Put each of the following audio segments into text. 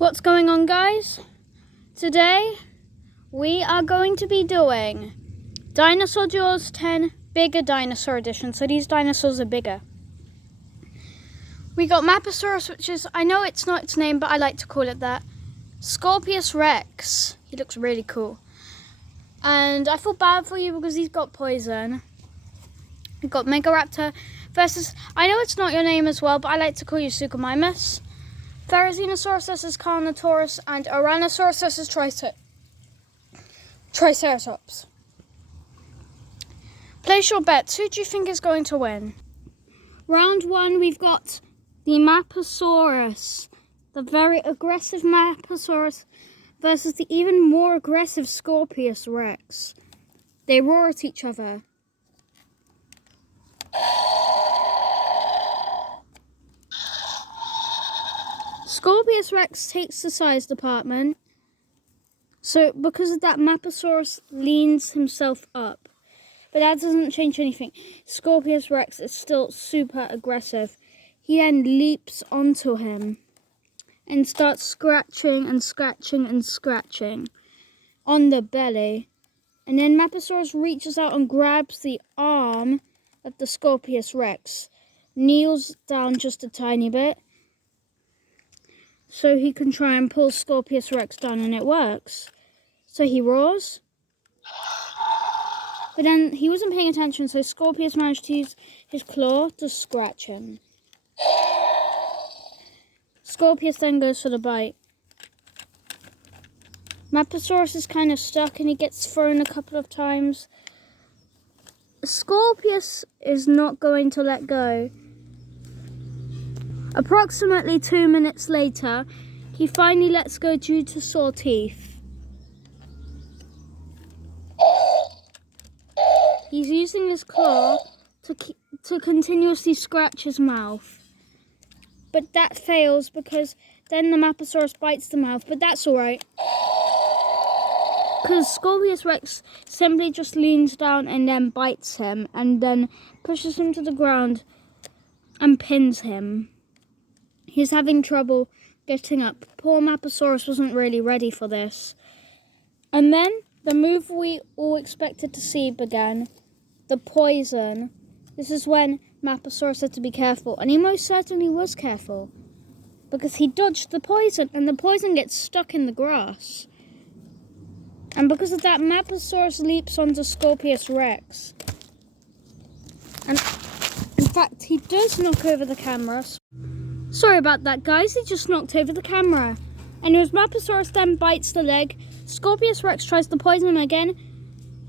What's going on, guys? Today we are going to be doing Dinosaur Duels 10 Bigger Dinosaur Edition. So these dinosaurs are bigger. We got Maposaurus, which is, I know it's not its name, but I like to call it that. Scorpius Rex. He looks really cool. And I feel bad for you because he's got poison. We've got Megaraptor versus, I know it's not your name as well, but I like to call you Suchomimus. Therizinosaurus versus Carnotaurus, and Ouranosaurus versus Triceratops. Place your bets. Who do you think is going to win? Round one, we've got the Maposaurus, the very aggressive Maposaurus, versus the even more aggressive Scorpius Rex. They roar at each other. Scorpius Rex takes the size department, so because of that, Maposaurus leans himself up. But that doesn't change anything. Scorpius Rex is still super aggressive. He then leaps onto him and starts scratching and scratching and scratching on the belly. And then Maposaurus reaches out and grabs the arm of the Scorpius Rex, kneels down just a tiny bit, so he can try and pull Scorpius Rex down, and it works. So he roars. But then he wasn't paying attention, so Scorpius managed to use his claw to scratch him. Scorpius then goes for the bite. Maposaurus is kind of stuck and he gets thrown a couple of times. Scorpius is not going to let go. Approximately 2 minutes later, he finally lets go due to sore teeth. He's using his claw to continuously scratch his mouth. But that fails because then the Maposaurus bites the mouth, but that's alright. Because Scorpius Rex simply just leans down and then bites him and then pushes him to the ground and pins him. He's having trouble getting up. Poor Maposaurus wasn't really ready for this. And then the move we all expected to see began. The poison. This is when Maposaurus had to be careful. And he most certainly was careful. Because he dodged the poison. And the poison gets stuck in the grass. And because of that, Maposaurus leaps onto Scorpius Rex. And in fact, he does knock over the camera. Sorry about that, guys. He just knocked over the camera. And as Maposaurus then bites the leg, Scorpius Rex tries to poison him again,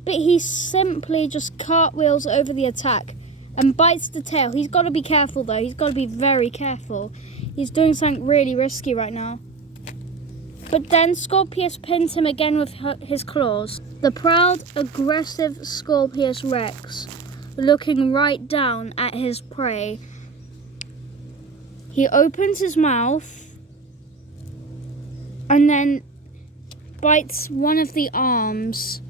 but he simply just cartwheels over the attack and bites the tail. He's got to be careful, though. He's got to be very careful. He's doing something really risky right now. But then Scorpius pins him again with his claws. The proud, aggressive Scorpius Rex, looking right down at his prey. He opens his mouth and then bites one of the arms.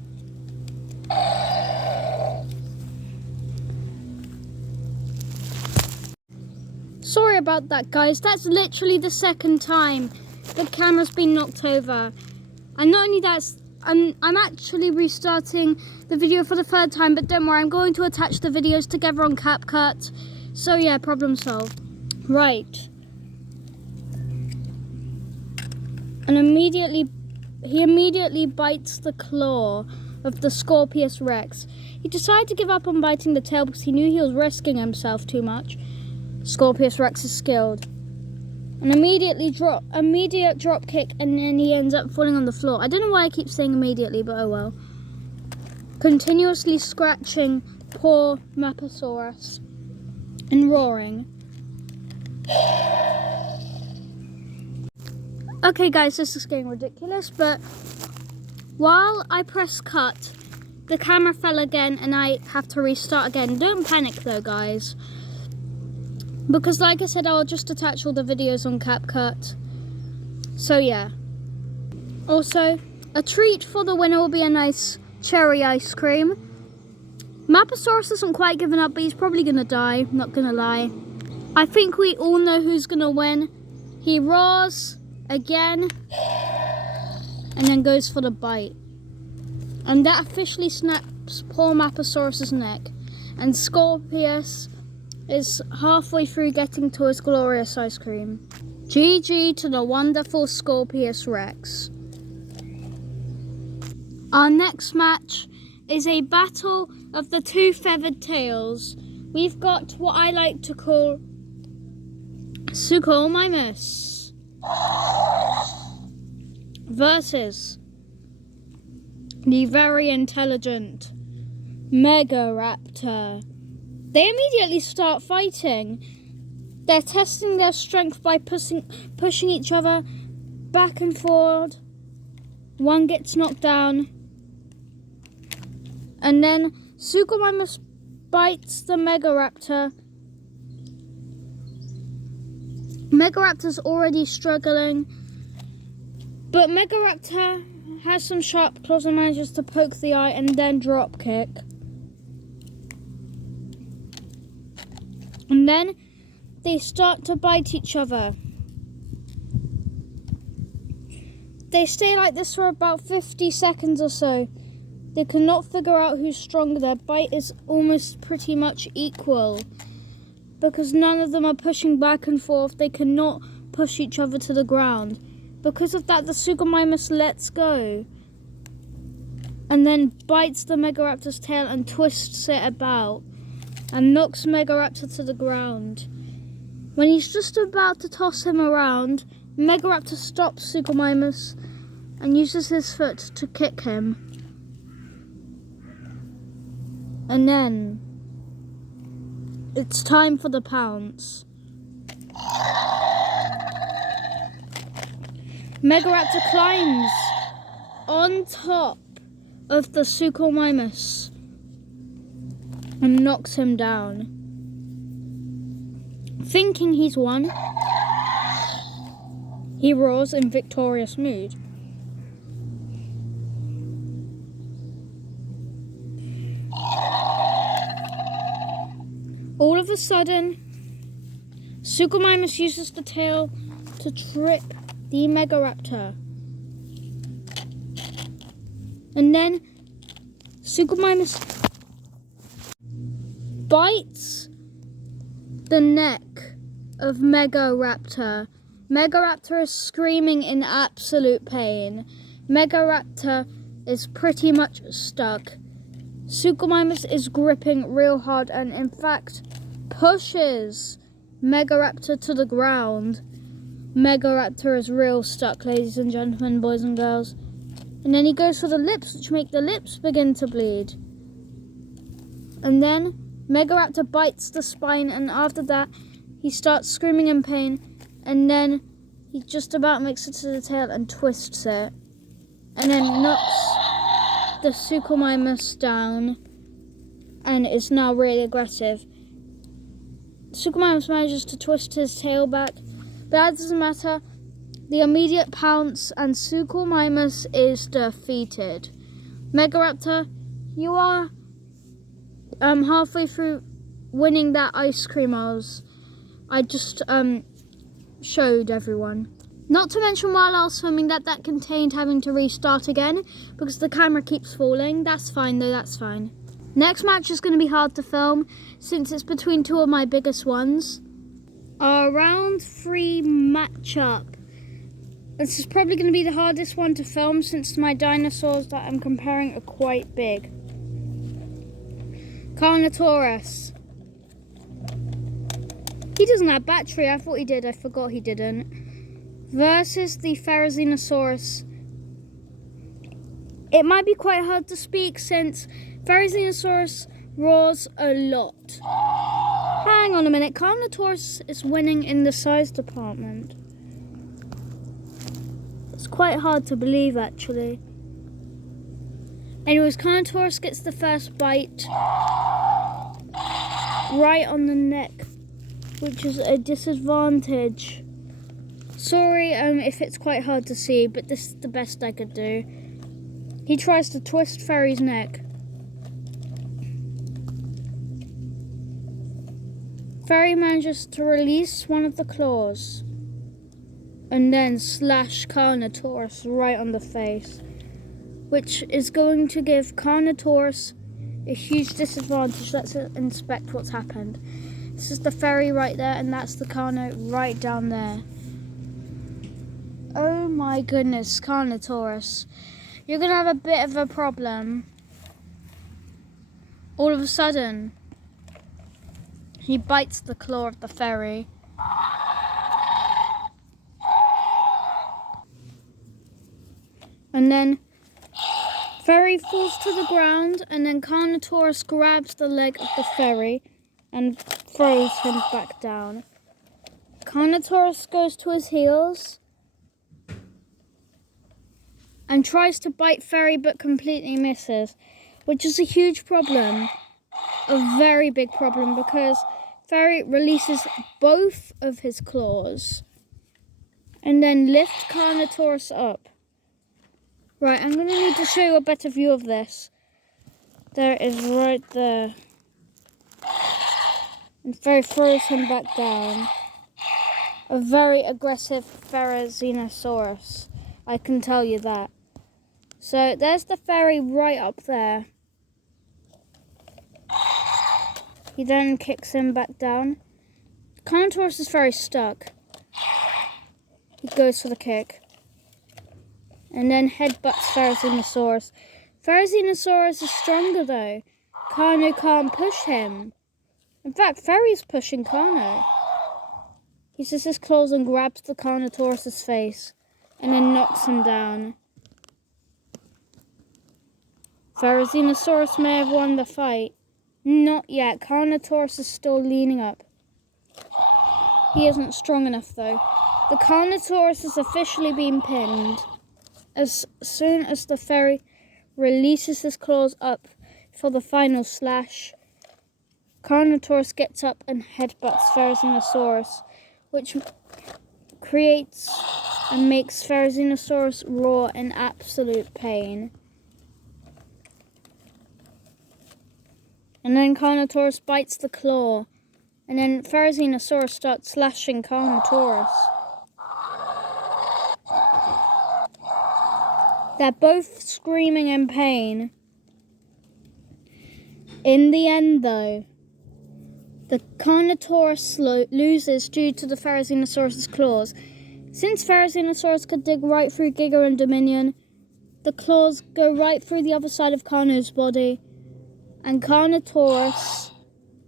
Sorry about that, guys. That's literally the second time the camera's been knocked over. And not only that, I'm actually restarting the video for the third time, but don't worry, I'm going to attach the videos together on CapCut. So yeah, problem solved. Right. And he immediately bites the claw of the Scorpius Rex. He decided to give up on biting the tail because he knew he was risking himself too much. Scorpius Rex is skilled. An immediate drop kick, and then he ends up falling on the floor. I don't know why I keep saying immediately, but oh well. Continuously scratching poor Maposaurus and roaring. Okay, guys, this is getting ridiculous, but while I press cut, the camera fell again and I have to restart again. Don't panic though, guys, because like I said, I'll just attach all the videos on CapCut. So yeah. Also, a treat for the winner will be a nice cherry ice cream. Maposaurus hasn't quite given up, but he's probably gonna die, not gonna lie. I think we all know who's gonna win. He roars, again, and then goes for the bite. And that officially snaps poor Maposaurus's neck. And Scorpius is halfway through getting to his glorious ice cream. GG to the wonderful Scorpius Rex. Our next match is a battle of the two feathered tails. We've got what I like to call Suchomimus versus the very intelligent Megaraptor. They immediately start fighting. They're testing their strength by pushing each other back and forward. One gets knocked down. And then Suchomimus bites the Megaraptor. Megaraptor's already struggling. But Megaraptor has some sharp claws and manages to poke the eye and then drop kick. And then they start to bite each other. They stay like this for about 50 seconds or so. They cannot figure out who's stronger. Their bite is almost pretty much equal. Because none of them are pushing back and forth, they cannot push each other to the ground. Because of that, the Suchomimus lets go. And then bites the Megaraptor's tail and twists it about. And knocks Megaraptor to the ground. When he's just about to toss him around, Megaraptor stops Suchomimus and uses his foot to kick him. And then it's time for the pounce. Megaraptor climbs on top of the Suchomimus and knocks him down. Thinking he's won, he roars in victorious mood. All of a sudden, Suchomimus uses the tail to trip the Megaraptor. And then Suchomimus bites the neck of Megaraptor. Megaraptor is screaming in absolute pain. Megaraptor is pretty much stuck. Suchomimus is gripping real hard and in fact pushes Megaraptor to the ground. Megaraptor is real stuck, ladies and gentlemen, boys and girls. And then he goes for the lips, which make the lips begin to bleed. And then Megaraptor bites the spine, and after that, he starts screaming in pain, and then he just about makes it to the tail and twists it. And then knocks the Suchomimus down, and is now really aggressive. Suchomimus manages to twist his tail back, but that doesn't matter. The immediate pounce, and Suchomimus is defeated. Megaraptor, you are halfway through winning that ice cream I just showed everyone. Not to mention while I was filming that contained having to restart again because the camera keeps falling. That's fine though, that's fine. Next match is going to be hard to film since it's between two of my biggest ones. Our round 3 matchup. This is probably going to be the hardest one to film since my dinosaurs that I'm comparing are quite big. Carnotaurus. He doesn't have battery. I thought he did. I forgot he didn't. Versus the Therizinosaurus. It might be quite hard to speak since Therizinosaurus roars a lot. Hang on a minute. Carnotaurus is winning in the size department. It's quite hard to believe, actually. Anyways, Carnotaurus gets the first bite right on the neck, which is a disadvantage. Sorry if it's quite hard to see, but this is the best I could do. He tries to twist Ferry's neck. Ferry manages to release one of the claws. and then slash Carnotaurus right on the face, which is going to give Carnotaurus a huge disadvantage. Let's inspect what's happened. This is the ferry right there, and that's the Carno right down there. Oh my goodness, Carnotaurus. You're going to have a bit of a problem. All of a sudden, he bites the claw of the ferry. And then ferry falls to the ground, and then Carnotaurus grabs the leg of the ferry and throws him back down. Carnotaurus goes to his heels and tries to bite ferry but completely misses, which is a huge problem, a very big problem, because ferry releases both of his claws and then lifts Carnotaurus up. Right, I'm going to need to show you a better view of this. There it is right there. And ferry throws him back down. A very aggressive Therizinosaurus, I can tell you that. So there's the ferry right up there. He then kicks him back down. Carnotaurus is very stuck. He goes for the kick. And then headbutts Therizinosaurus. Therizinosaurus is stronger though. Carno can't push him. In fact, Ferry's pushing Carno. He uses his claws and grabs the Carnotaurus' face and then knocks him down. Therizinosaurus may have won the fight. Not yet. Carnotaurus is still leaning up. He isn't strong enough though. The Carnotaurus has officially been pinned. As soon as the ferry releases his claws up for the final slash, Carnotaurus gets up and headbutts Therizinosaurus, which creates and makes Therizinosaurus roar in absolute pain. And then Carnotaurus bites the claw, and then Therizinosaurus starts slashing Carnotaurus. They're both screaming in pain. In the end, though, the Carnotaurus loses due to the Therizinosaurus' claws. Since Therizinosaurus could dig right through Giga and Dominion, the claws go right through the other side of Carno's body, and Carnotaurus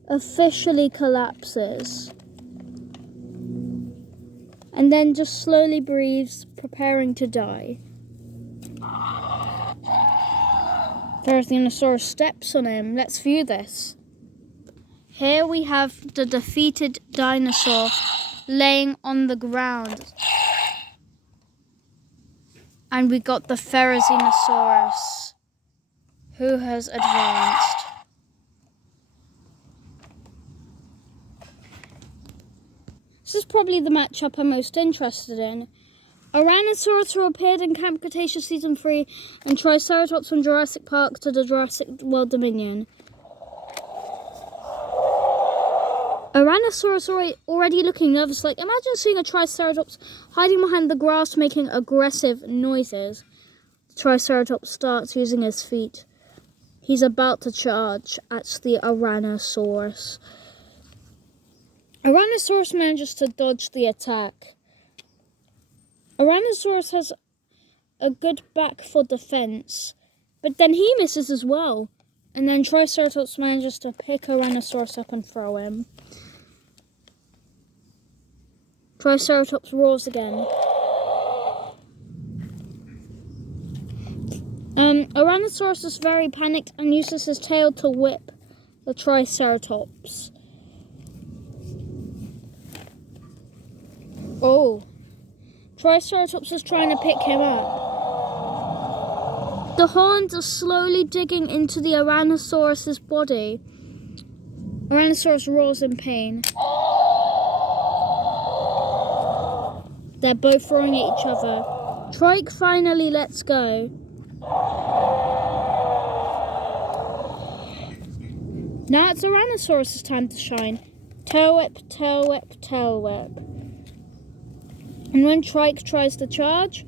officially collapses. And then just slowly breathes, preparing to die. Therizinosaurus steps on him. Let's view this. Here we have the defeated dinosaur laying on the ground. And we got the Therizinosaurus, who has advanced. This is probably the matchup I'm most interested in. Ouranosaurus, who appeared in Camp Cretaceous Season 3, and Triceratops from Jurassic Park to the Jurassic World Dominion. Ouranosaurus already looking nervous. Like, imagine seeing a Triceratops hiding behind the grass making aggressive noises. The Triceratops starts using his feet. He's about to charge at the Ouranosaurus. Ouranosaurus manages to dodge the attack. Ouranosaurus has a good back for defense, but then he misses as well. And then Triceratops manages to pick Ouranosaurus up and throw him. Triceratops roars again. Ouranosaurus is very panicked and uses his tail to whip the Triceratops. Oh. Triceratops is trying to pick him up. The horns are slowly digging into the Ouranosaurus' body. Ouranosaurus roars in pain. They're both throwing at each other. Trike finally lets go. Now it's Ouranosaurus' time to shine. Tail whip, tail whip, tail whip. And when Trike tries to charge,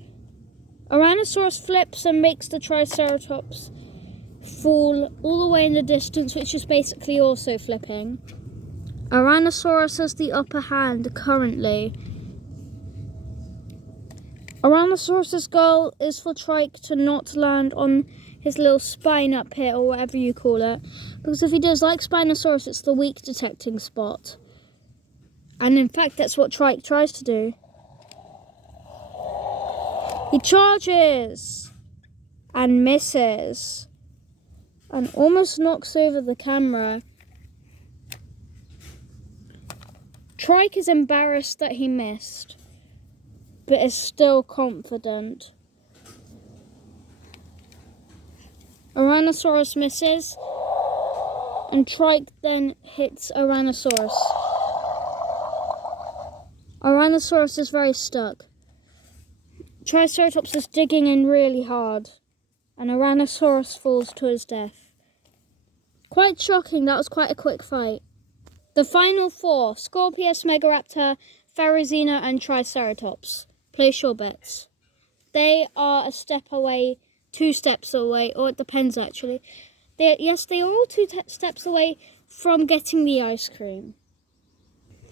Tyrannosaurus flips and makes the Triceratops fall all the way in the distance, which is basically also flipping. Tyrannosaurus has the upper hand currently. Tyrannosaurus' goal is for Trike to not land on his little spine up here, or whatever you call it. Because if he does, like Spinosaurus, it's the weak detecting spot. And in fact, that's what Trike tries to do. He charges and misses and almost knocks over the camera. Trike is embarrassed that he missed, but is still confident. Tyrannosaurus misses, and Trike then hits Tyrannosaurus. Tyrannosaurus is very stuck. Triceratops is digging in really hard, and Tyrannosaurus falls to his death. Quite shocking, that was quite a quick fight. The final four: Scorpius, Megaraptor, Therizino, and Triceratops. Place your bets. They are a step away, 2 steps away, or it depends actually. They are all 2 steps away from getting the ice cream.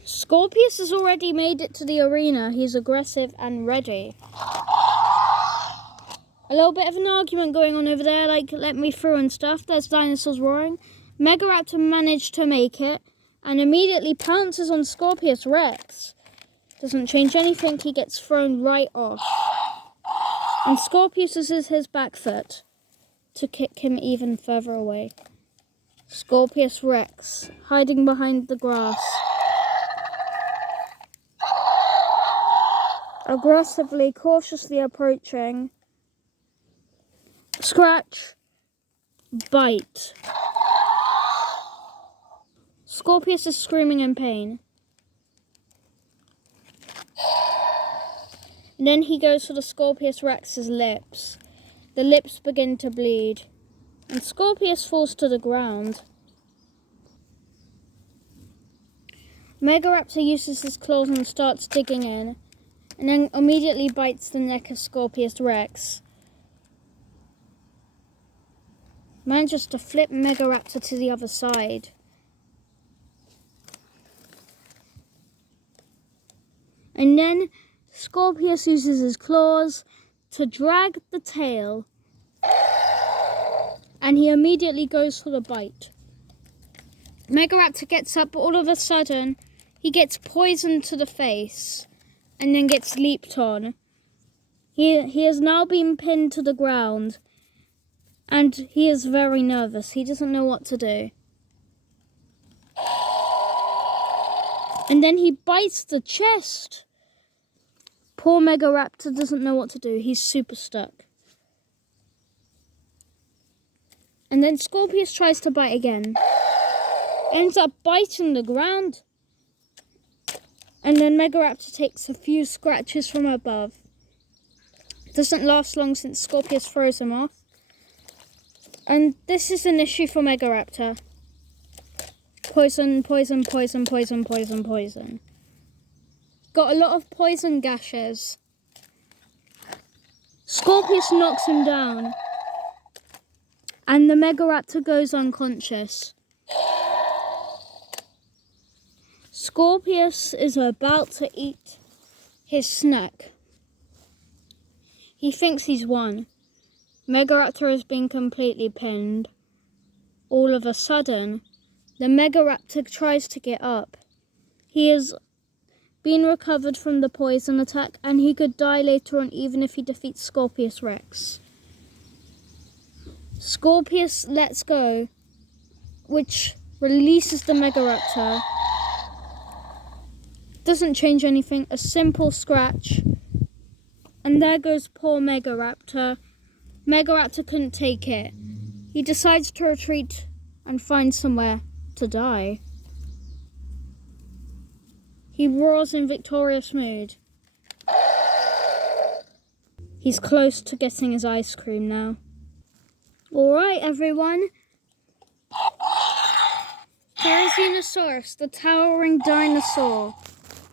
Scorpius has already made it to the arena. He's aggressive and ready. A little bit of an argument going on over there, like let me through and stuff. There's dinosaurs roaring. Megaraptor managed to make it and immediately pounces on Scorpius Rex. Doesn't change anything, he gets thrown right off. And Scorpius uses his back foot to kick him even further away. Scorpius Rex, hiding behind the grass. Aggressively, cautiously approaching. Scratch. Bite. Scorpius is screaming in pain. And then he goes for the Scorpius Rex's lips. The lips begin to bleed. And Scorpius falls to the ground. Megaraptor uses his claws and starts digging in. And then immediately bites the neck of Scorpius Rex. Manages to flip Megaraptor to the other side. And then Scorpius uses his claws to drag the tail. And he immediately goes for the bite. Megaraptor gets up, but all of a sudden he gets poisoned to the face and then gets leaped on. He has now been pinned to the ground and he is very nervous. He doesn't know what to do. And then he bites the chest. Poor Megaraptor doesn't know what to do. He's super stuck. And then Scorpius tries to bite again. Ends up biting the ground. And then Megaraptor takes a few scratches from above. Doesn't last long since Scorpius throws him off. And this is an issue for Megaraptor. Poison, poison, poison, poison, poison, poison. Got a lot of poison gashes. Scorpius knocks him down. And the Megaraptor goes unconscious. Scorpius is about to eat his snack. He thinks he's won. Megaraptor has been completely pinned. All of a sudden, the Megaraptor tries to get up. He has been recovered from the poison attack and he could die later on even if he defeats Scorpius Rex. Scorpius lets go, which releases the Megaraptor. Doesn't change anything, a simple scratch. And there goes poor Megaraptor. Megaraptor couldn't take it. He decides to retreat and find somewhere to die. He roars in victorious mood. He's close to getting his ice cream now. Alright everyone. Therizinosaurus, the towering dinosaur,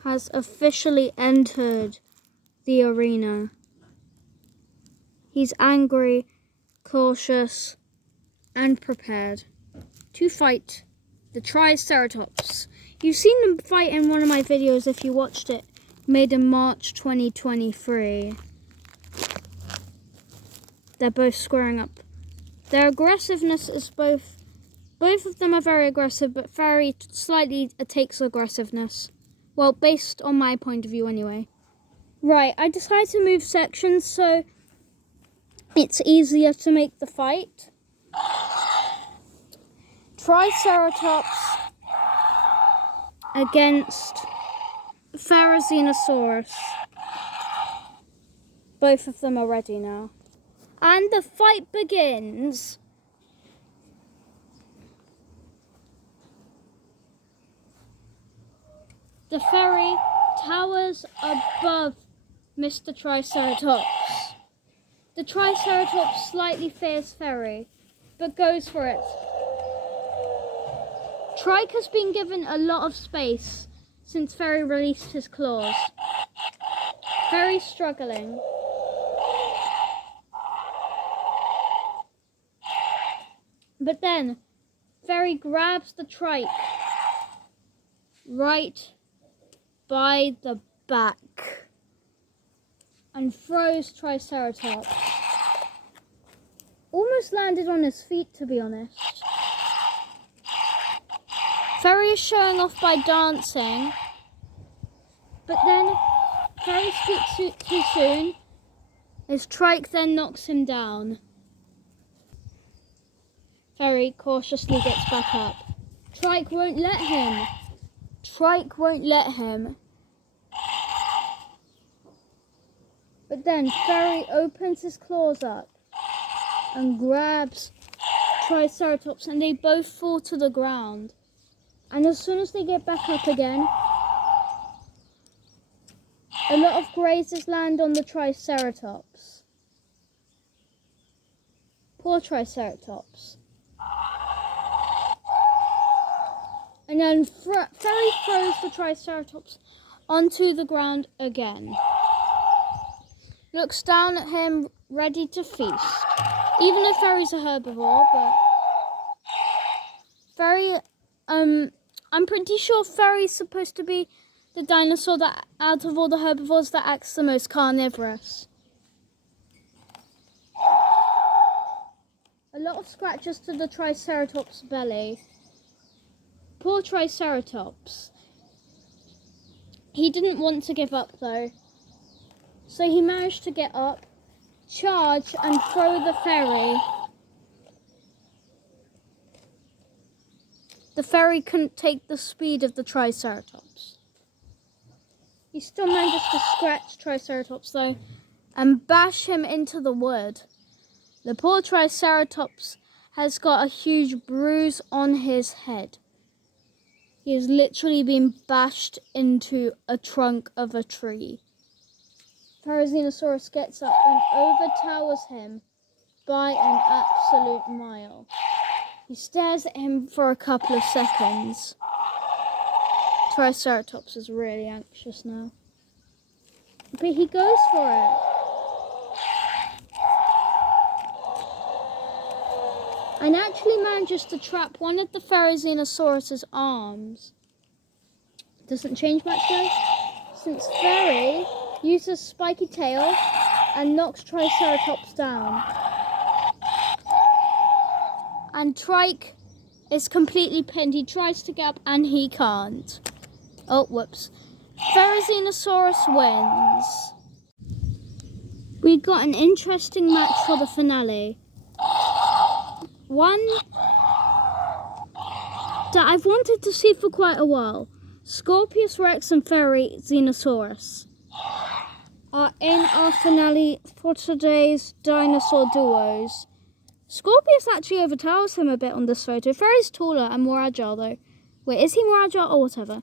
has officially entered the arena. He's angry, cautious, and prepared to fight the Triceratops. You've seen them fight in one of my videos if you watched it, made in March 2023. They're both squaring up. Their aggressiveness is both of them are very aggressive, but Fairy slightly takes aggressiveness. Well, based on my point of view anyway. Right, I decided to move sections so it's easier to make the fight. Triceratops against Therizinosaurus. Both of them are ready now. And the fight begins. The ferry towers above Mr. Triceratops. The Triceratops slightly fears Ferry, but goes for it. Trike has been given a lot of space since Ferry released his claws. Ferry's struggling. But then, Ferry grabs the Trike right by the back and throws Triceratops. Almost landed on his feet, to be honest. Ferry is showing off by dancing, but then Ferry speaks too soon. His Trike then knocks him down. Ferry cautiously gets back up. Trike won't let him. Trike won't let him. But then Ferry opens his claws up and grabs Triceratops, and they both fall to the ground. And as soon as they get back up again, a lot of grazes land on the Triceratops. Poor Triceratops. And then Ferry throws the Triceratops onto the ground again. Looks down at him, ready to feast. Even though Ferry's a herbivore, but Ferry, I'm pretty sure Ferry's supposed to be the dinosaur that, out of all the herbivores, that acts the most carnivorous. A lot of scratches to the Triceratops' belly. Poor Triceratops. He didn't want to give up though. So he managed to get up, charge, and throw the Ferry. The Ferry couldn't take the speed of the Triceratops. He still manages to scratch Triceratops though, and bash him into the wood. The poor Triceratops has got a huge bruise on his head. He has literally been bashed into a trunk of a tree. Therizinosaurus gets up and overtowers him by an absolute mile. He stares at him for a couple of seconds. Triceratops is really anxious now. But he goes for it. And actually manages to trap one of the Therizinosaurus' arms. Doesn't change much though, since Ferry uses spiky tail and knocks Triceratops down. And Trike is completely pinned. He tries to get up and he can't. Oh, whoops. Therizinosaurus wins. We got an interesting match for the finale. One that I've wanted to see for quite a while. Scorpius Rex and Therizinosaurus are in our finale for today's dinosaur duos. Scorpius actually overtowers him a bit on this photo. Ferry's taller and more agile though. Wait, is he more agile or whatever?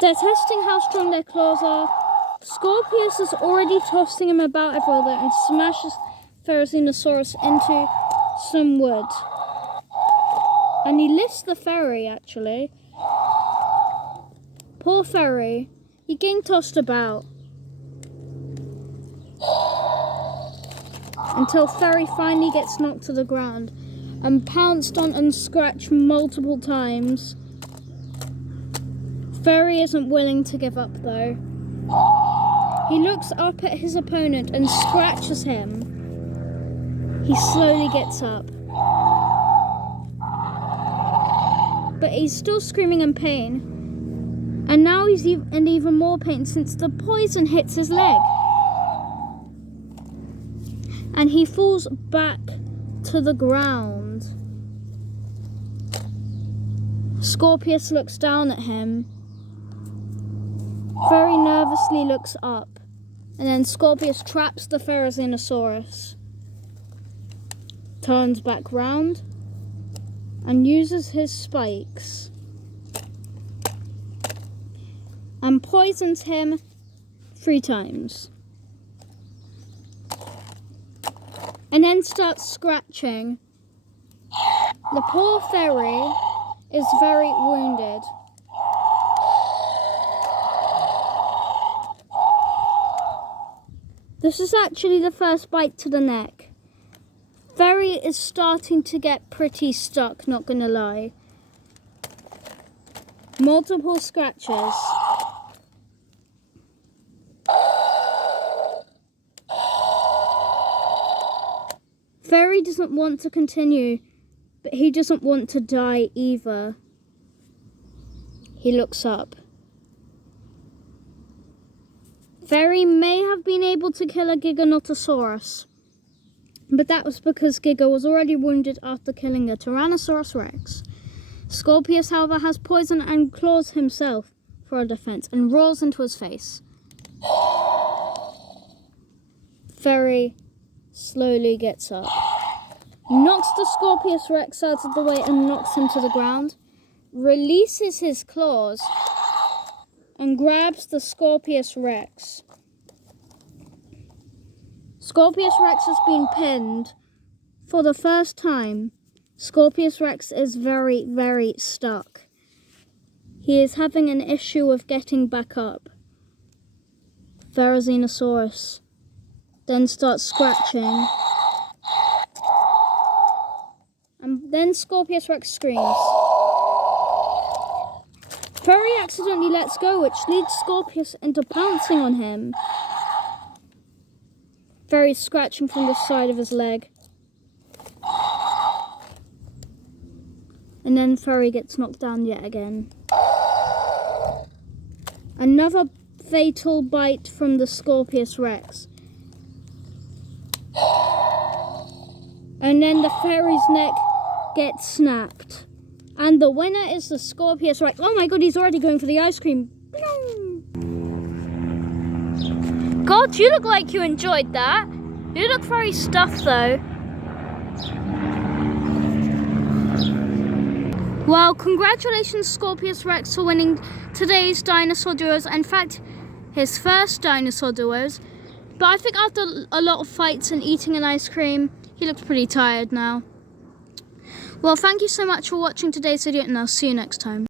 They're testing how strong their claws are. Scorpius is already tossing him about everywhere and smashes Therizinosaurus into some wood. And he lifts the Ferry actually. Poor Ferry. He getting tossed about. until Ferry finally gets knocked to the ground and pounced on and scratched multiple times. Ferry isn't willing to give up though. He looks up at his opponent and scratches him. He slowly gets up. But he's still screaming in pain. And now he's in even more pain since the poison hits his leg. And he falls back to the ground. Scorpius looks down at him. Very nervously looks up. And then Scorpius traps the Therizinosaurus. Turns back round. And uses his spikes. And poisons him 3 times. And then starts scratching. The poor Ferry is very wounded. This is actually the first bite to the neck. Ferry is starting to get pretty stuck, not gonna lie. Multiple scratches. Ferry doesn't want to continue, but he doesn't want to die either. He looks up. Ferry may have been able to kill a Giganotosaurus, but that was because Giga was already wounded after killing a Tyrannosaurus Rex. Scorpius, however, has poison and claws himself for a defense and roars into his face. Ferry slowly gets up, knocks the Scorpius Rex out of the way and knocks him to the ground, releases his claws and grabs the Scorpius Rex. Scorpius Rex has been pinned for the first time. Scorpius Rex is very, very stuck. He is having an issue with getting back up. Therizinosaurus then starts scratching. And then Scorpius Rex screams. Ferry accidentally lets go, which leads Scorpius into pouncing on him. Ferry's scratching from the side of his leg. And then Ferry gets knocked down yet again. Another fatal bite from the Scorpius Rex. And then the Ferry's neck gets snapped. And the winner is the Scorpius Rex. Oh my god, he's already going for the ice cream. God, you look like you enjoyed that. You look very stuffed though. Well, congratulations Scorpius Rex for winning today's Dinosaur Duos. In fact, his first Dinosaur Duos. But I think after a lot of fights and eating an ice cream, he looks pretty tired now. Well, thank you so much for watching today's video and I'll see you next time.